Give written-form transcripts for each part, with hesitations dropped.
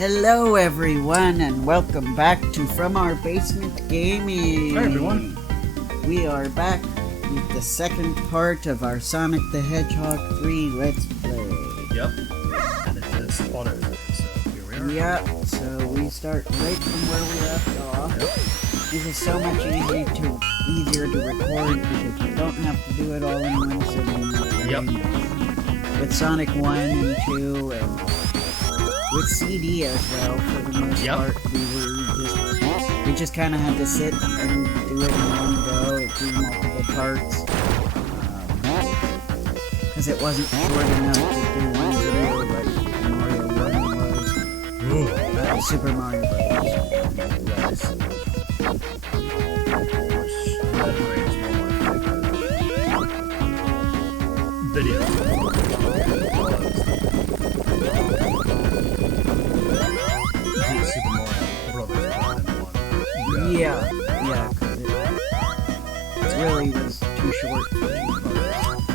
Hello everyone and welcome back to From Our Basement Gaming. Hi everyone. We are back with the second part of our Sonic the Hedgehog 3 Let's Play. Yep. And it is auto save, so here we are. Yep, so we start right from where we left off. Yep. This is so much easier to record because you don't have to do it all in one sitting. Yep. With Sonic 1 and 2 and with CD as well, for the most part, we just kind of had to sit and do it in one go, do multiple parts, because it wasn't short enough to do one video like Mario 1 was, Super Mario Brothers was. That is one of my favorite videos. Super Mario Brothers 1 and 1. Yeah, because it really was too short for two parts.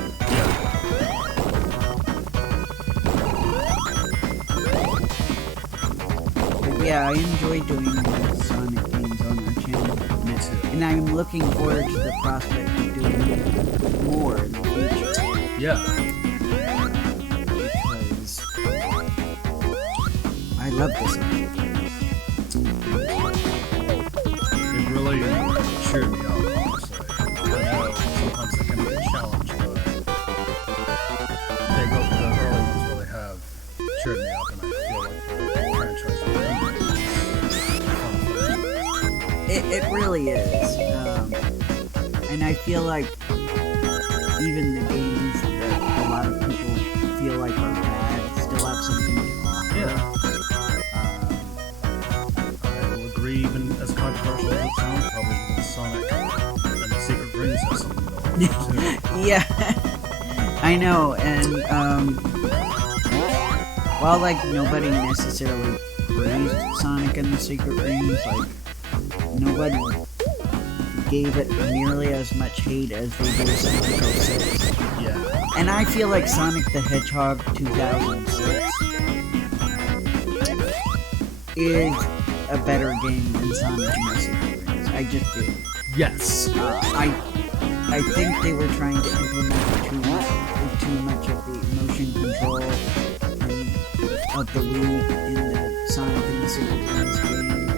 But yeah, I enjoy doing the Sonic games on our channel. Me too. And I'm looking forward to the prospect of doing more in the future. Yeah. Because I love this Sonic games. It really cheered me up, honestly. I know sometimes they can be a challenge, but the early ones really have cheered me up, and I feel like the franchise It really is. And I feel like even the games that a lot of people feel like are bad still have something to offer. Yeah. I will agree, even as controversial as it sounds, probably even Sonic and the Secret Rings has something to offer too. Yeah, I know, and while like nobody necessarily praised Sonic and the Secret Rings, like nobody gave it nearly as much hate as they did Sonic 06. Yeah. And I feel like Sonic the Hedgehog 2006 is a better game than Sonic and the Secret Rings. I just do. Yes. I think they were trying to implement too much of the motion control of the Wii in the Sonic and the Secret Rings game,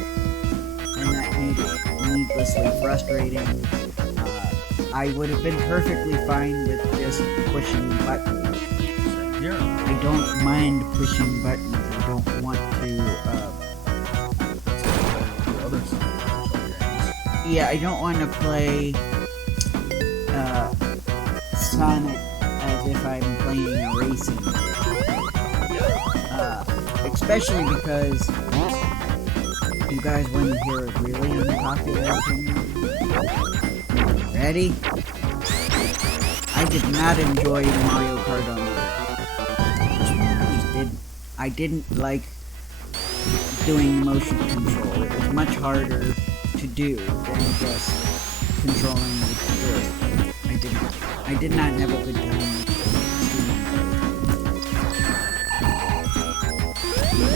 and that made it needlessly frustrating. I would have been perfectly fine with just pushing buttons. Yeah. I don't mind pushing buttons. I don't want to. That's the other Sonic the Hedgehog games. Yeah, I don't want to play Sonic as if I'm playing a racing game. Especially because you guys want to hear a really unpopular opinion. Ready? I did not enjoy Mario Kart on Wii. I didn't like doing motion control. It was much harder to do than just controlling the joystick. I did not have a good time with it.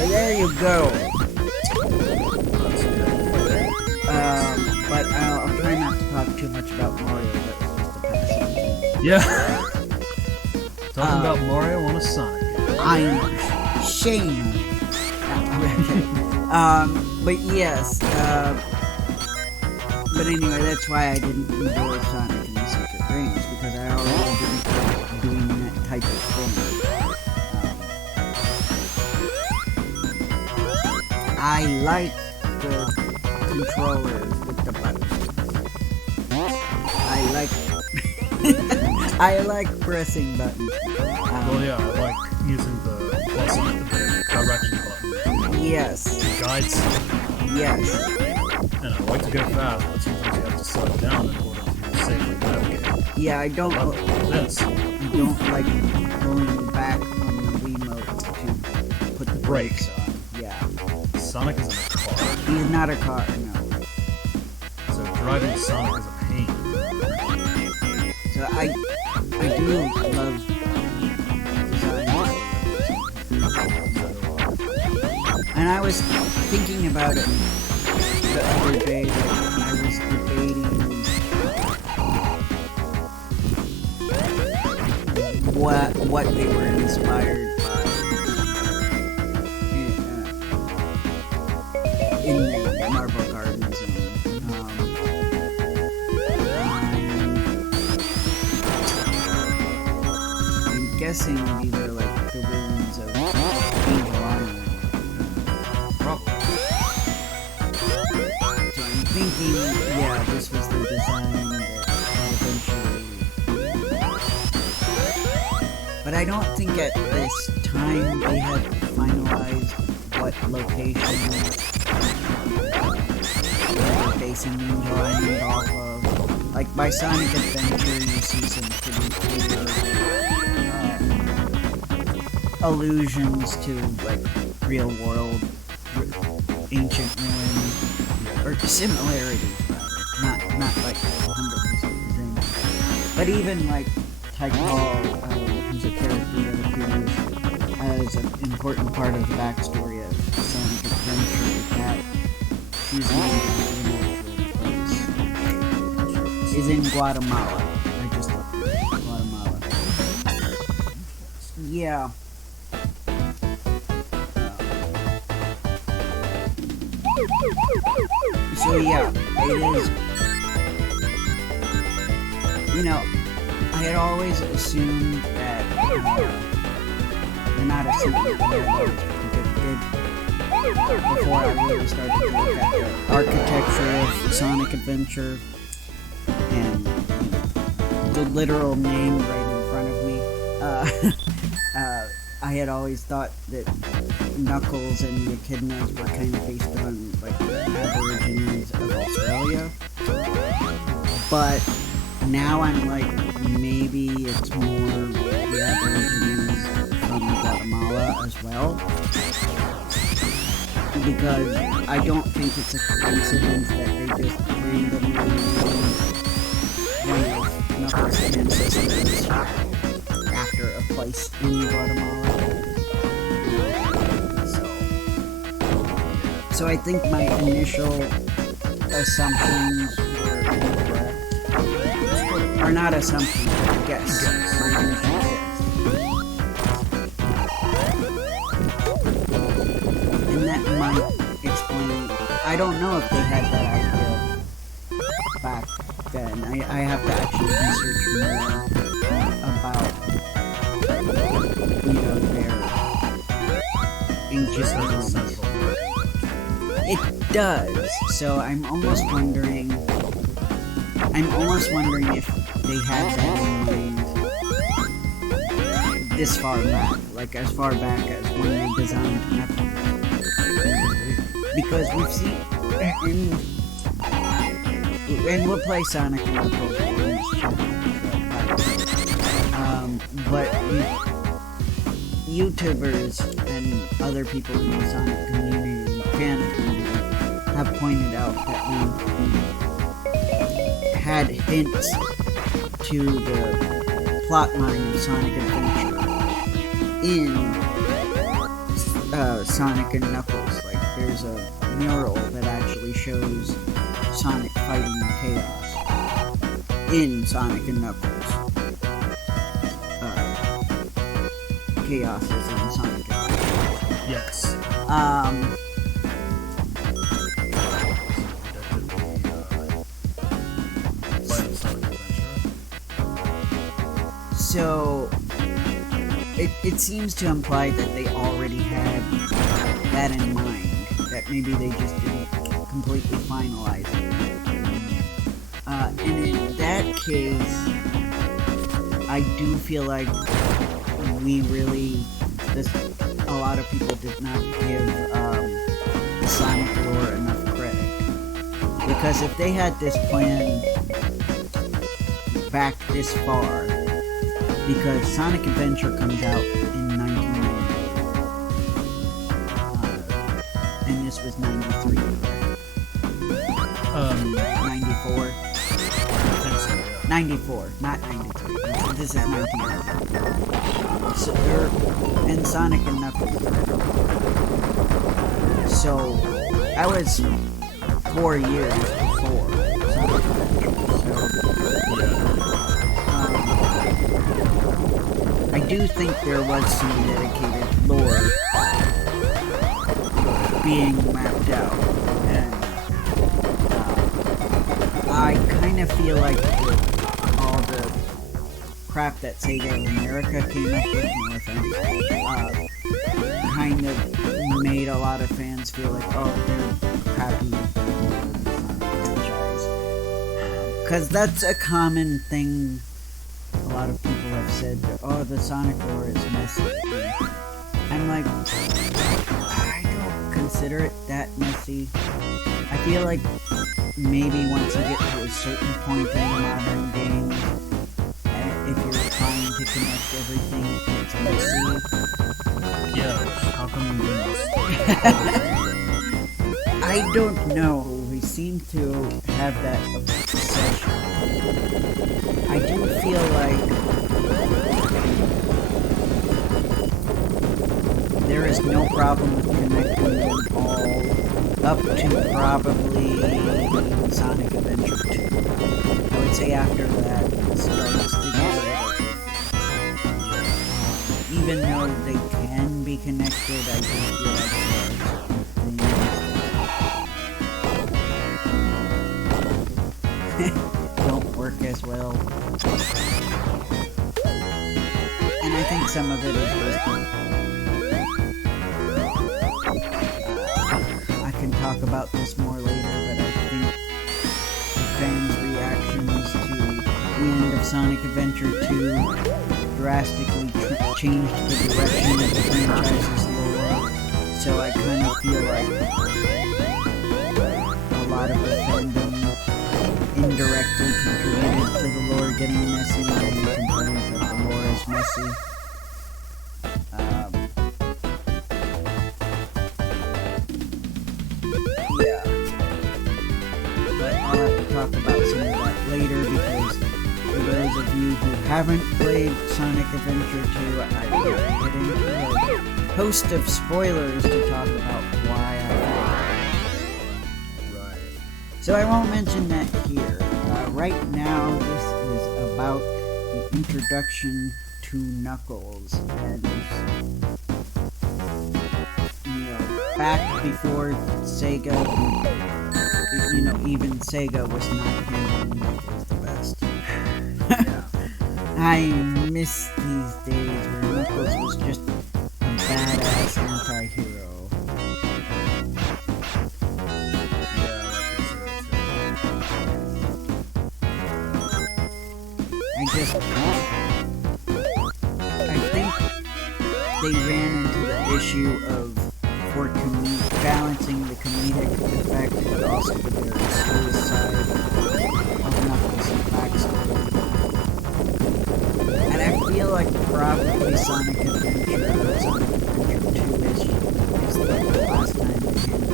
There you go. But I'll try not to talk too much about Mario. That was just a passing thing. Yeah. Talking about Mario on a Sonic game. I'm shame. But yes. But anyway, that's why I didn't enjoy Sonic and the Secret Rings, because I already didn't like doing that type of thing. I like the controllers with the buttons. I like pressing buttons. Well, yeah, I like using the plus and the direction button. Yes. Guides. Yes. And I like to go fast, but sometimes you have to slow down in order to safely navigate. Yeah, I don't This. like pulling back on the Wiimote to put the brakes on. Yeah. Sonic isn't a car, He's not a car, no. so driving Sonic is a pain. So I do love design. And I was thinking about it the other day that I was debating what they were inspired by in the Marble Garden Zone. I'm guessing these are like the ruins of Angel Island. Probably. So I'm thinking, yeah, this was the design that eventually. But I don't think at this time they had finalized what location they were basing Angel Island off of. Like by Sonic Adventure, you see some pretty clear allusions to like real world ancient ruins, or similarities, rather. Not like 100% the same. But even like Tychal, who's a character that appears as an important part of the backstory of Sonic Adventure, that she's in an actual place. Is in Guatemala. I just looked at it. Guatemala. Yeah. So yeah, it is. You know, I had always assumed that, or not assumed, but I had always predicted before I really started to look at the architecture of Sonic Adventure and, you know, the literal name right in front of me. I had always thought that Knuckles and the Echidnas were kind of based on like the Aborigines of Australia, but now I'm like, maybe it's more the Aborigines from Guatemala as well, because I don't think it's a coincidence that they just randomly named one of Knuckles' ancestors after a place in Guatemala. So I think my initial assumptions were incorrect. Or not assumptions, but guess. My initial guess. And that might explain. I don't know if they had that idea back then. I have to actually research more about, you know, their ancient ruins. It does. So I'm almost wondering if they had that in mind this far back, like as far back as when they designed Knuckles. Because we've seen, and we'll play Sonic and Knuckles in this chapter. But YouTubers and other people in the Sonic community, fan community, have pointed out that we had hints to the plotline of Sonic Adventure in Sonic and Knuckles. Like, there's a mural that actually shows Sonic fighting Chaos in Sonic and Knuckles. Chaos is in Sonic Adventure. Yes. So it seems to imply that they already had that in mind, that maybe they just didn't completely finalize it. And in that case, I do feel like we really, a lot of people did not give the Sonic lore enough credit. Because if they had this plan back this far, because Sonic Adventure comes out in 1990, and this was 93, 94? 94, not 93. This is 1990. So they're in Sonic and Knuckles. So I was 4 years before Sonic Adventure. So I do think there was some dedicated lore being mapped out, and I kind of feel like with all the crap that Sega America came up with, no offense, kind of made a lot of fans feel like, oh, they're happy with the franchise. Because that's a common thing a lot of people have said, oh, the Sonic lore is messy. I'm like, I don't consider it that messy. I feel like maybe once you get to a certain point in the modern games, if you're trying to connect everything, it's messy. Yeah, how come you must? I don't know. We seem to have that obsession. I do feel like there is no problem with connecting them all up to probably Sonic Adventure 2. I would say after that it starts to get a little... even though they can be connected, I do feel like there are certain things that don't work as well. And I think some of it is wisdom. I can talk about this more later, but I think the fans' reactions to the end of Sonic Adventure 2 drastically changed the direction of the franchise's lore, so I kind of feel like a lot of the fandom indirectly contributed to the lore getting messy, and you complain that the lore is messy. Yeah. But I'll have to talk about some of that later, because for those of you who haven't played Sonic Adventure 2, I will get into a host of spoilers to talk about why I like it. Right. So I won't mention that here. Right now, this is about the introduction to Knuckles, and back before Sega, even Sega was not handling Knuckles the best. Yeah. I miss these days where Knuckles was just a badass anti-hero. I think they ran into the issue of balancing the comedic effect, but also the very serious side of Knuckles' backstory. And I feel like probably Sonic Adventure or Sonic Adventure 2-ish is like the last time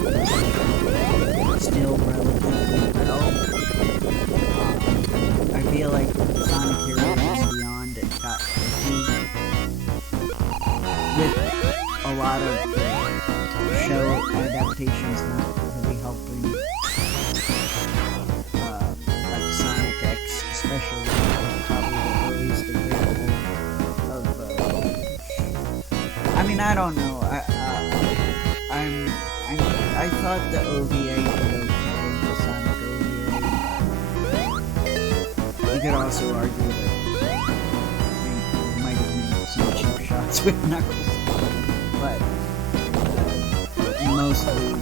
they handled it still relatively well. I feel like Sonic Heroes and Beyond, it got iffy with a lot of the show adaptations not really helping. Like Sonic X, especially, was probably the earliest example of. I mean, I don't know. I thought the OVA did okay, the Sonic OVA. You could also argue that they might have made some cheap shots with Knuckles, but mostly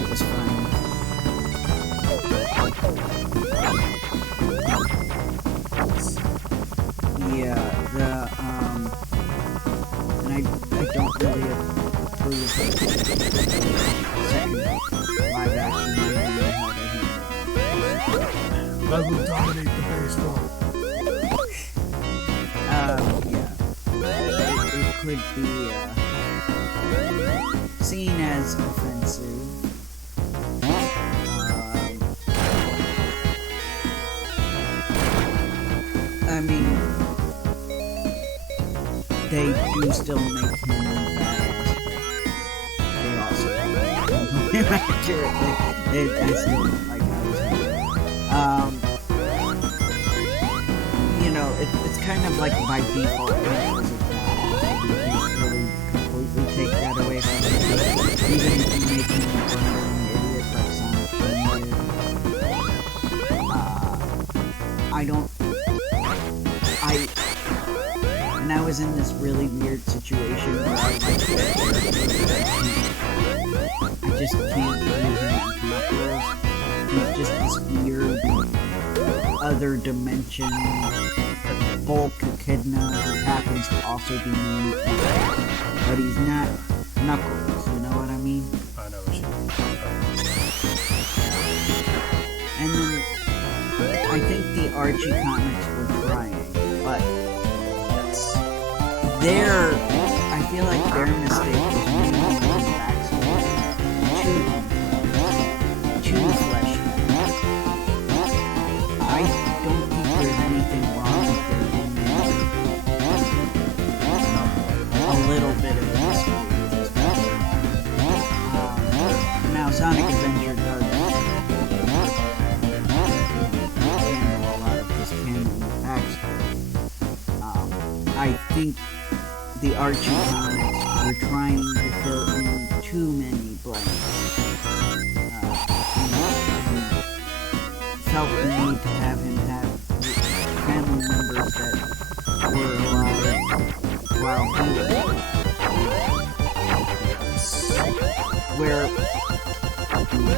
it was fine. Yeah, and I don't really approve of the second live action movie and how they handle it. I will dominate the baseball. Yeah. It could be, seen as offensive. I mean, they do still make him badass, but they also accurately. I still don't like how he's you know, it's kind of like by default Knuckles is bad, so you can't really completely take that away from him. Even if you make him a blundering idiot like Sonic did. And I was in this really weird situation where I just can't believe him as Knuckles. He's just this weird other dimension Bulk Echidna who happens to also be named Knuckles. But he's not Knuckles, you know what I mean? I know what you mean. And then I think the Archie comics were trying, but I feel like their mistake was making his backstory too fleshed out. I don't think there's anything wrong with their remake. A little bit of a mistake with his backstory. Now, Sonic Adventure does handle a lot of this canon backstory. I think the Archie comics were trying to fill in too many blanks. Felt the need to have him have family members that were alive while he was alive. Where,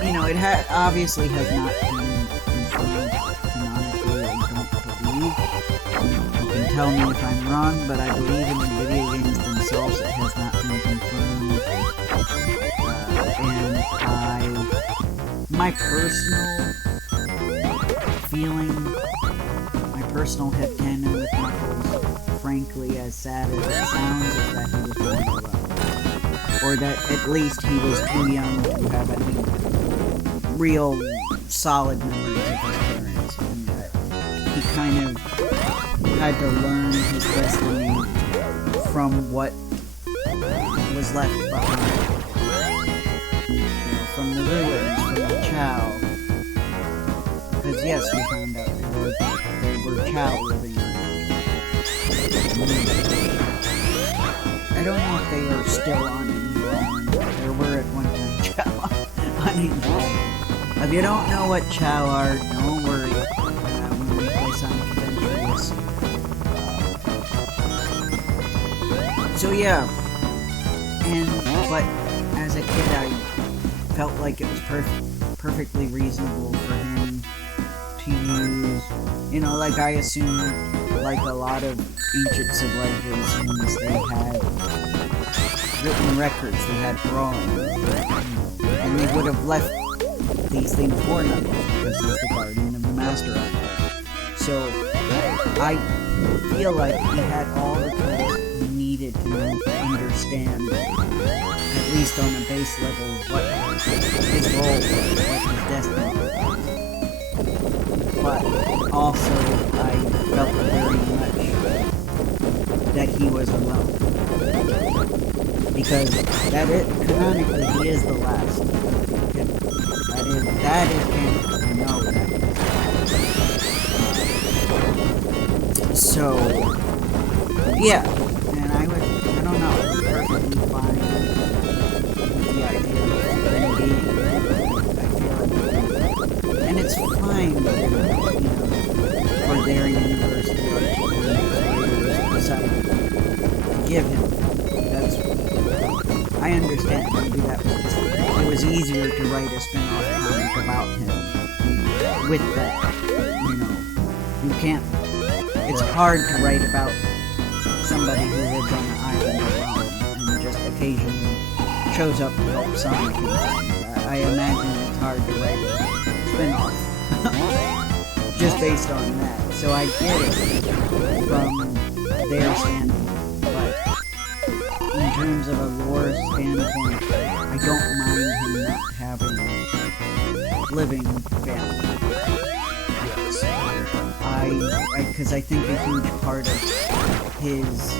you know, it obviously has not been confirmed canonically, I don't believe. You can tell me if I'm wrong, but I believe in the video games themselves it has not been confirmed. And my personal feeling, my personal headcanon with Knuckles, frankly, as sad as it sounds, is that he was born alone. Or that at least he was too young to have any real solid memories of his parents, and that he kind of had to learn his destiny from what was left behind. You know, from the ruins, from the Chow. Because yes, we found out there were Chow living on I don't know if they are still on Angel Island. There were at one time Chow on Angel Island. If you don't know what Chow are, don't worry. When we play Sonic Adventure, you'll see. So yeah, but as a kid I felt like it was perfectly reasonable for him to use, you know, like I assume, like a lot of ancient civilizations, they had written records, they had drawings, and they would have left these things for Knuckles because he's the guardian of the Master out there. So I feel like he had all the tools he needed to understand, at least on a base level, what his role was, what his destiny was. But also, I felt very much that he was alone. Because canonically, he is the last. That is canon. We know that. So, yeah. And I don't know, I was perfectly fine with the idea of them being and it's fine that, you know, for their university or decided to give him. I understand. Maybe it was easier to write a spin-off comic about him with that. You know, you can't. It's hard to write about somebody who lives on an island alone and just occasionally shows up to help Sonic. I imagine it's hard to write a spin-off just based on that. So I get it from their standpoint, but in terms of a lore standpoint, I don't mind him not having living family. Because I think a huge part of his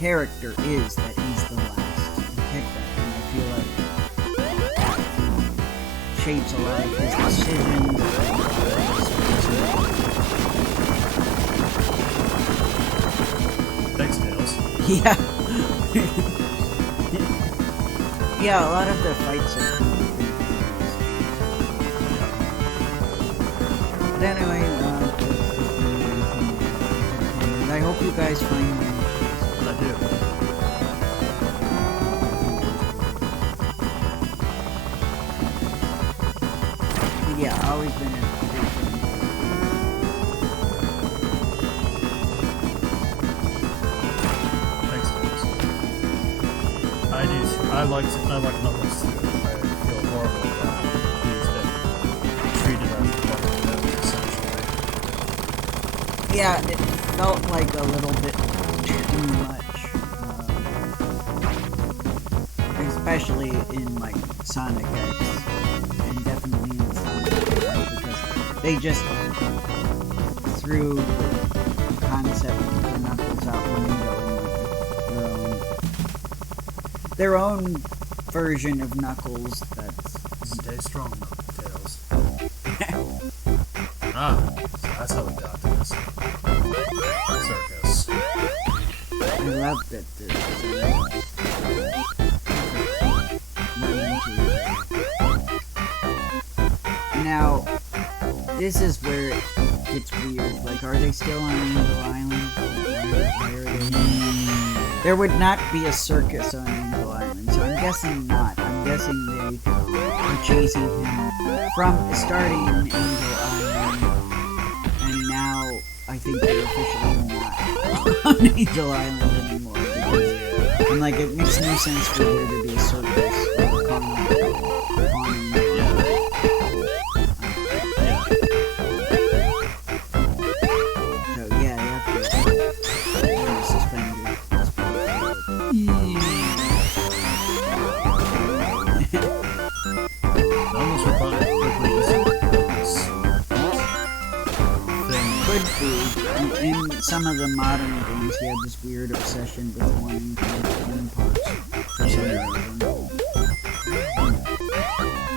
character is that he's the last to pick that, and I feel like shapes a lot of his decisions. Thanks, Tails. Yeah. Yeah, a lot of the fights are But anyway, I hope you guys find me. I do. But yeah, always been a big fan. Thanks, Tails. I do. I like Knuckles too. I feel horrible that he's been treated as a fucking devil, essentially. Yeah, it felt like a little bit too much. Especially in like Sonic X. And definitely in Sonic X, because they just threw the concept of Knuckles out the window and their own version of Knuckles that's... Stay strong, Tails. Ah, so that's how we got to this. Circus. I love that Now, this is where it gets weird. Like, are they still on Angel Island? Why are they... There would not be a circus on Angel Island, so I'm guessing not. I'm guessing they are chasing him from starting in Angel Island, and now I think they're officially not on Angel Island anymore. Because I'm like, it makes no sense for there to be a circus or a carnival on Angel Island. So yeah, you have to suspend your Almost quickly Could be. In some of the modern games, he had this weird obsession with wanting to make theme parks for some reason.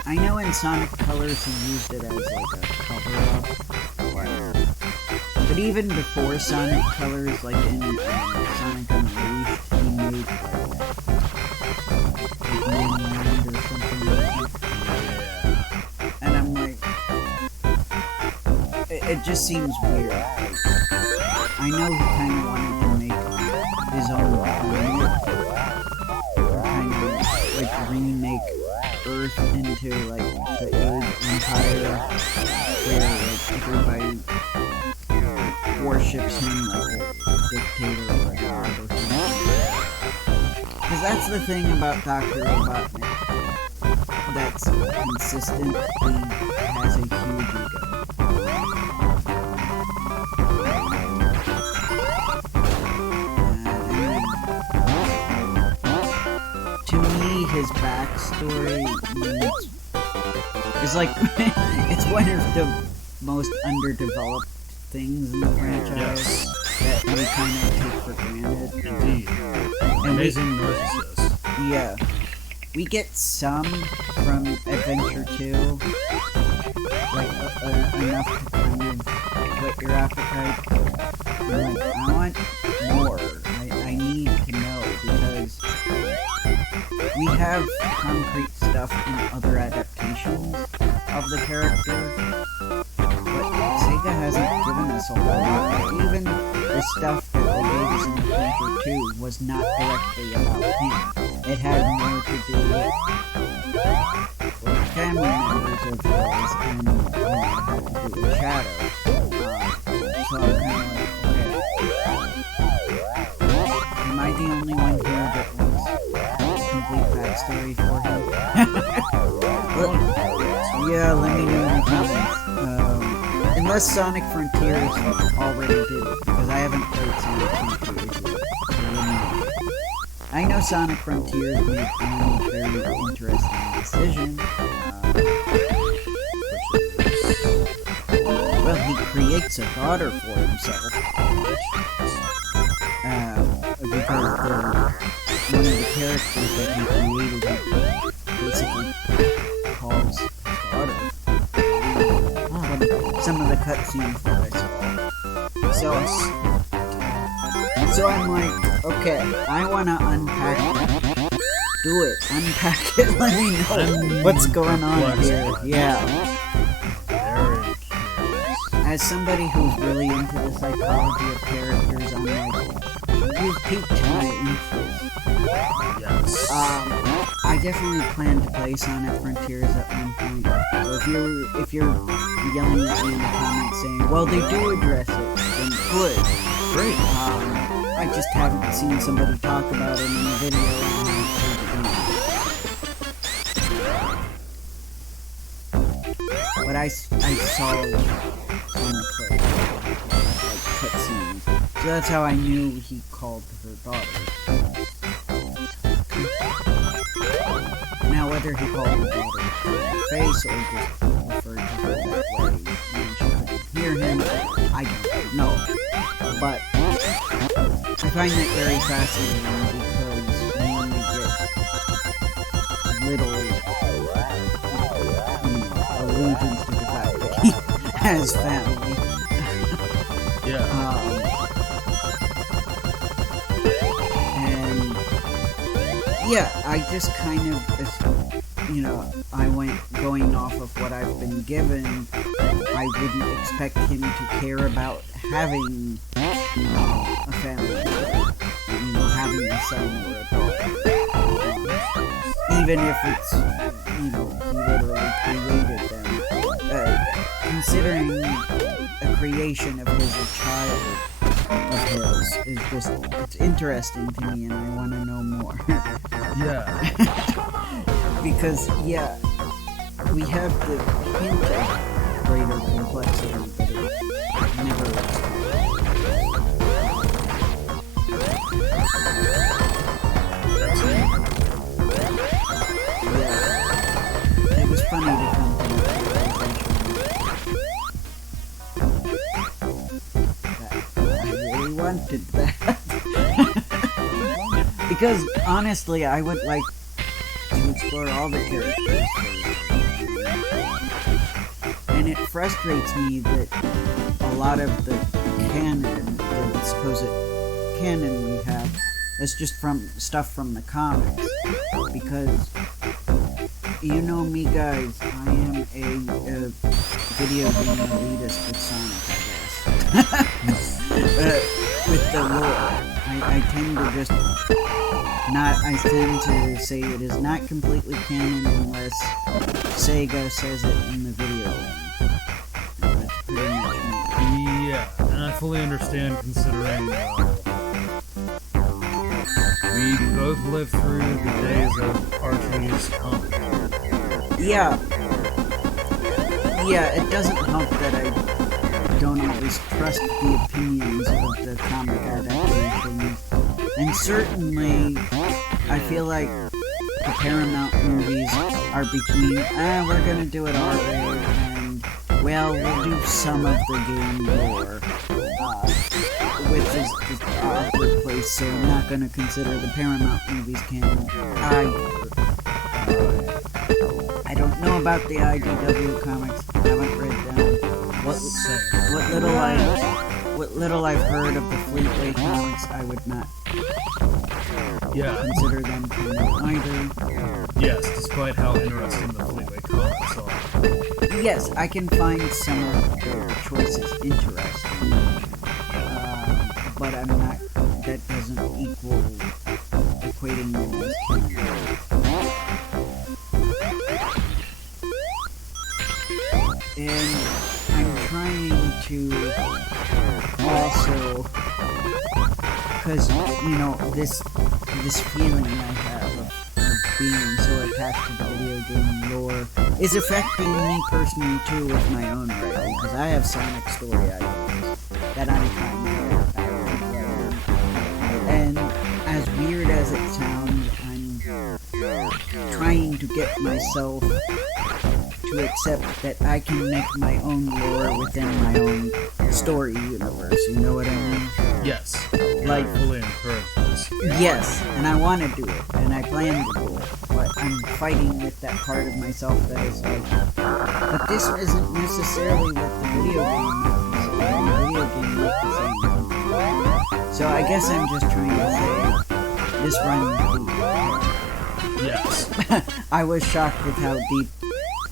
I know in Sonic Colors he used it as like a cover-up. But even before Sonic Colors, like in Sonic Unleashed, he made like Moonlight or something like that. And I'm like, it just seems weird. I know he kind of wanted to make his own planet, or kind of like remake Earth into like the old Empire, where like everybody worships him like a dictator or a god or something. Because that's the thing about Dr. Robotnik that's consistent. He has a huge ego. To me, his backstory is like it's one of the most underdeveloped things in the franchise that we kind of take for granted. Indeed. And Amazing narcissist. Yeah. We get some from Adventure 2, like enough to kind of whet your appetite. I'm like, I want more. I need to know, because we have concrete stuff in other adaptations of the character, but Sega hasn't given us a whole lot. Like, even the stuff that they gave us in Adventure 2 was not directly about him. It had more to do with family members of his, and it had to do with Shadow. So I'm kind of like, okay. Am I the only one here that wants a complete backstory for him? Yeah, let me know in the comments. Unless Sonic Frontiers already did it, because I haven't played Sonic Frontiers yet. So let me know. I know Sonic Frontiers made one very interesting decision. Well, he creates a daughter for himself. Because one of the characters that he created basically calls his daughter cutscenes that I saw. So I'm like, okay, I wanna unpack that. Do it. Unpack it. Let me know what's going on here. Yeah. Very curious. As somebody who's really into the psychology of characters, I'm like, you've piqued my interest. Yes. I definitely plan to play Sonic Frontiers at one point. So if you're yelling at me in the comments saying, well, they do address it, then good. Great. I just haven't seen somebody talk about it in a video. But I saw on the clip, like cutscenes. So that's how I knew he called her daughter. Now, whether he called her daughter to her face or just referred to her that way when she couldn't hear him, I don't know. But I find it very fascinating because we only get little allusions to the fact that he has family. Yeah. And yeah, I just kind of, you know, going off of what I've been given, I wouldn't expect him to care about having a family, you know, having a son or a daughter. Even if it's, you know, he literally created them. Considering a creation of his, a child of his, is just, it's interesting to me and I want to know more. Yeah. Because, yeah, we have the hint of greater complexity, but it never That's it. Yeah. It was funny to come to the realization that I really wanted that. Because, honestly, I would like to explore all the characters. And it frustrates me that a lot of the canon, the supposed canon we have, is just from stuff from the comics. Because, you know me guys, I am a video game elitist with Sonic, I guess. With the lore. I tend to just I tend to say it is not completely canon unless Sega says it in the video game. That's pretty much me. Yeah, and I fully understand considering we both lived through the days of Archie's comic. Yeah. Yeah, it doesn't help that I don't always trust the opinions of the comic adaptations. And certainly, I feel like the Paramount movies are between, we're gonna do it our way, and, well, we'll do some of the game lore, which is just an awkward place, so I'm not gonna consider the Paramount movies canon. I don't know about the IDW comics, I haven't read them. What little I've heard of the Fleetway comics, I would not consider them canon either. Yes, despite how interesting the Fleetway comics are. Yes, I can find some of their choices interesting, but I'm not. That doesn't equal equating them as canon. And I'm trying to also, because, you know, this feeling I have of being so attached to the video game lore is affecting me personally too with my own writing, because I have Sonic story ideas that I'm trying to write. And as weird as it sounds, I'm trying to get myself to accept that I can make my own lore within my own story universe, you know what I mean? Yes, like, fully encourage this. Yes, and I want to do it, and I plan to do it, but I'm fighting with that part of myself that is like, but this isn't necessarily what the video game might be saying. The video game might be saying something. So I guess I'm just trying to say, this run deep. Yes. I was shocked with how deep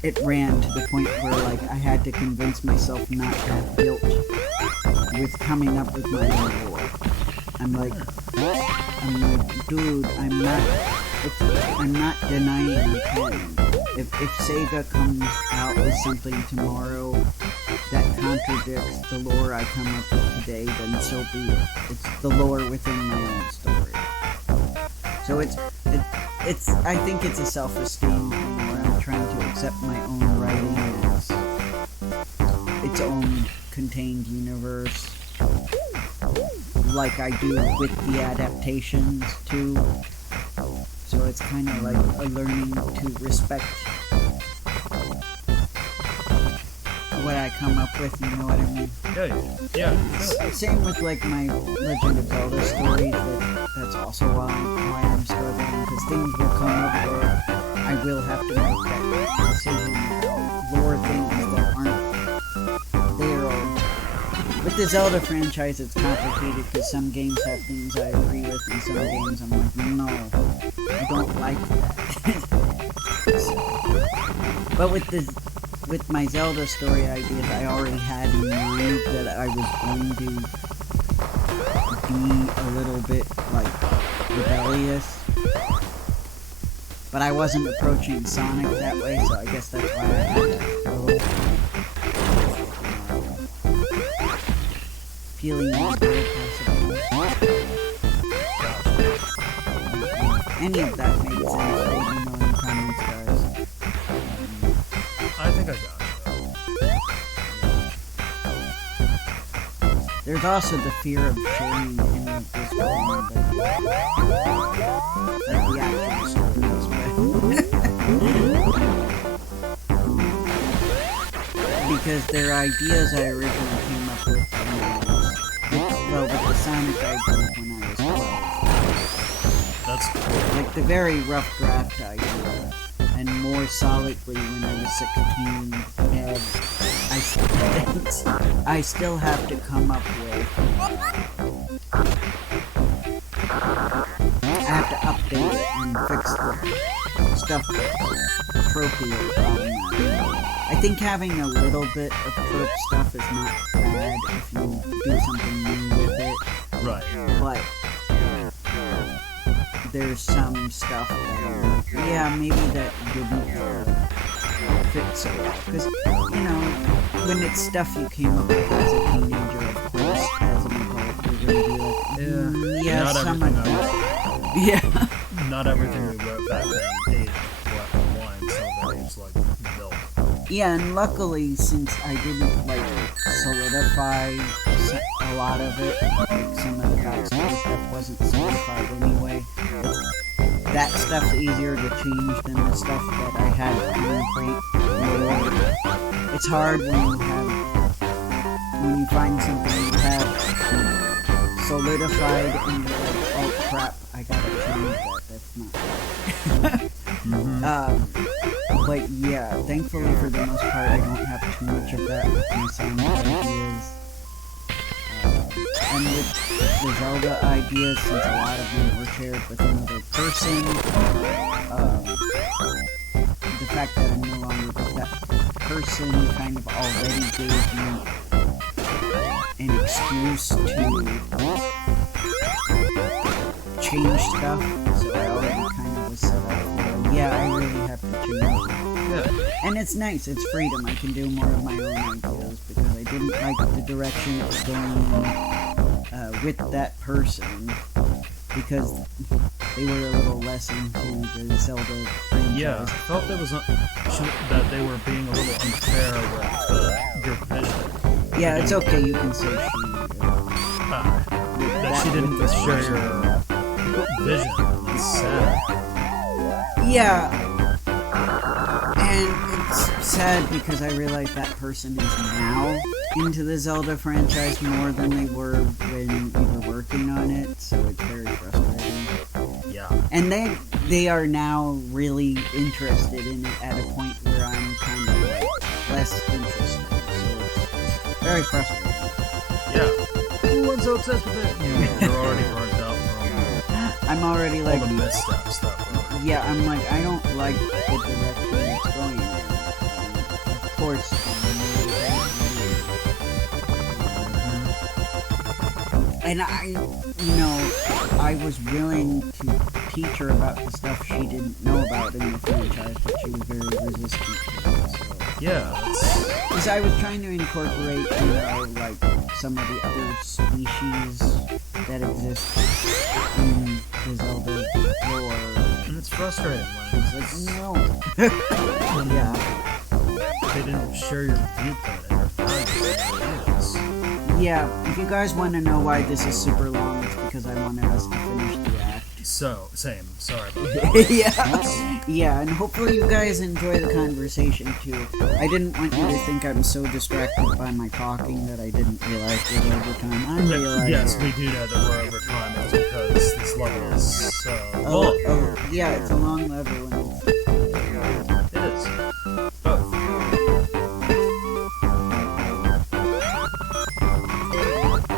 it ran to the point where, like, I had to convince myself not to have guilt with coming up with my own lore. I'm like, dude, I'm not denying the canon. If Sega comes out with something tomorrow that contradicts the lore I come up with today, then so be it. It's the lore within my own story. So it's I think it's a self-esteem thing where I'm trying to accept my own writing as its own contained universe, like I do with the adaptations too. So it's kind of like a learning to respect what I come up with, you know what I mean? Yeah. Same with like my Legend of Zelda stories, that's also why I'm struggling, because things will come up where I will have to make that decision, lore things that aren't there. Or with the Zelda franchise, it's complicated because some games have things I agree with, and some games I'm like, no, I don't like that. But with my Zelda story ideas, I already had in mind that I was going to be a little bit, like, rebellious. But I wasn't approaching Sonic that way, so I guess that's why I had that struggle. Feeling is very possible. Any of that made sense, let me know in the comments, guys. I think I got it. There's also the fear of sharing any of this with anybody. Like the actual stories, but because they're ideas I originally came up with when I was, with the Sonic ideas when I was 12. That's cool. Like the very rough draft idea, and more solidly when I was 16, and I still have to come up with, I have to update it and fix the stuff that's tropey or problematic. I think having a little bit of trope stuff is not bad if you do something new with it. Right. But there's some stuff that, yeah, maybe that didn't fit so well. Because, you know, when it's stuff you came up with as a teenager, of course, as an adult, you're going to be like, yeah, some of that. Yeah. Not everything we wrote back then aged wine, some of it aged like milk. Yeah, and luckily, since I didn't, like, solidify a lot of it, like, some of the backstory stuff wasn't solidified anyway, that stuff's easier to change than the stuff that I had concrete lore. It's hard when you find something you have solidified and you're like, oh crap, I gotta change that, that's not but yeah, thankfully for the most part I don't have too much of that with my Sonic ideas. And with the Zelda ideas, since a lot of them were shared with another person, the fact that I'm no longer with that person kind of already gave me an excuse to change stuff, so I already kind of was set up for, yeah, I really have to change it. Yeah. And it's nice, it's freedom, I can do more of my own ideas, because I didn't like the direction it was going in with that person, because they were a little less into the Zelda franchise. Yeah, I felt that they were being a little unfair with your vision. Yeah, it's okay, you can say she. That she didn't share your vision. That's sad. Yeah, and it's sad because I realize that person is now into the Zelda franchise more than they were when we were working on it, so it's very frustrating. Yeah. Yeah. And they are now really interested in it at a point where I'm kind of like less interested. So it's very frustrating. Yeah. Oh, I'm so obsessed with it. You're already burnt out from I'm already all like, the missteps that were. yeah, I'm like, I don't like the direction it's going in. Of course, and I was willing to teach her about the stuff she didn't know about in the franchise, but she was very resistant to it. So. Yeah, Because I was trying to incorporate, like some of the other species that exist in the Zelda lore. and it's frustrating It's when like, no. yeah, they didn't share your viewpoint and your findings. Yeah, if you guys want to know why this is super long, it's because I wanted us to finish the act. So, same. Sorry about that. Yeah, and hopefully you guys enjoy the conversation too. I didn't want you to think I'm so distracted by my talking that I didn't realize it was over time. I realized. Yes, we do know that we're over time. It's because this level is so long. Yeah, it's a long level. And It is. Both.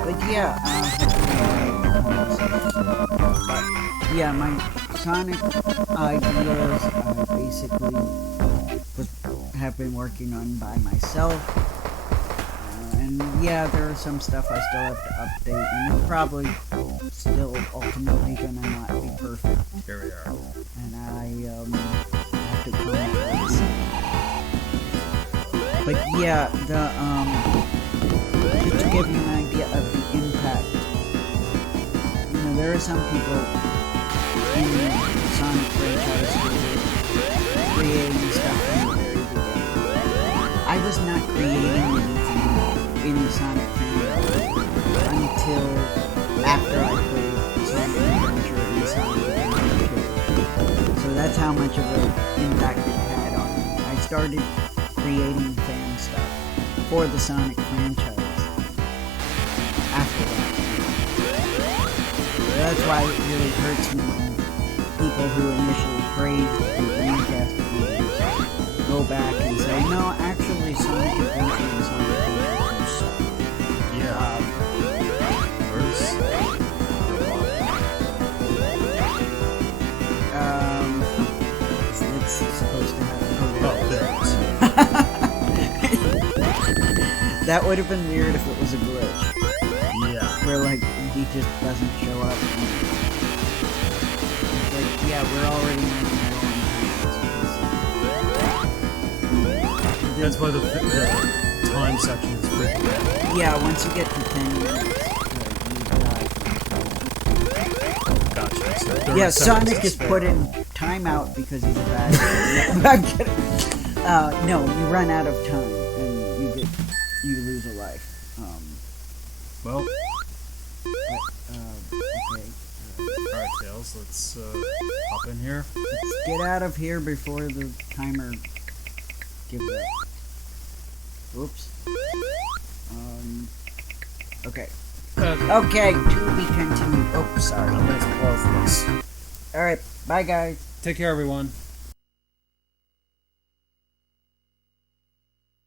But yeah, my Sonic ideas I basically have been working on by myself. And yeah, there are some stuff I still have to update, and it's probably still ultimately gonna not be perfect. Here we are. And I have to come up with some. But yeah, just to give you an idea of the impact, there are some people in the Sonic franchise who were creating stuff from the very beginning. I was not creating anything in the Sonic franchise until after I played Sonic Adventure and Sonic Adventure 2. So that's how much of an impact it had on me. I started creating fan stuff for the Sonic franchise after that. That's why it really hurts me when people who initially praised the Dreamcast games go back and say, no, actually Sonic Adventure and Sonic Adventure suck. Yeah. It's supposed to happen. Oh, there it is. That would have been weird if it was a glitch. Yeah. Where, like, he just doesn't show up. It's like, yeah, we're already running That's why the time section is freaking out. Yeah, once you get to 10 minutes, Gotcha. So yeah, Sonic is put in timeout because he's a bad guy. I'm kidding. No, you run out of time and you lose a life. Well. Okay. Alright, Tails, let's hop in here. Let's get out of here before the timer gives up. Whoops. Okay. Okay, to be continued. Oh, sorry. I'm going to pause this. Alright, bye guys. Take care, everyone.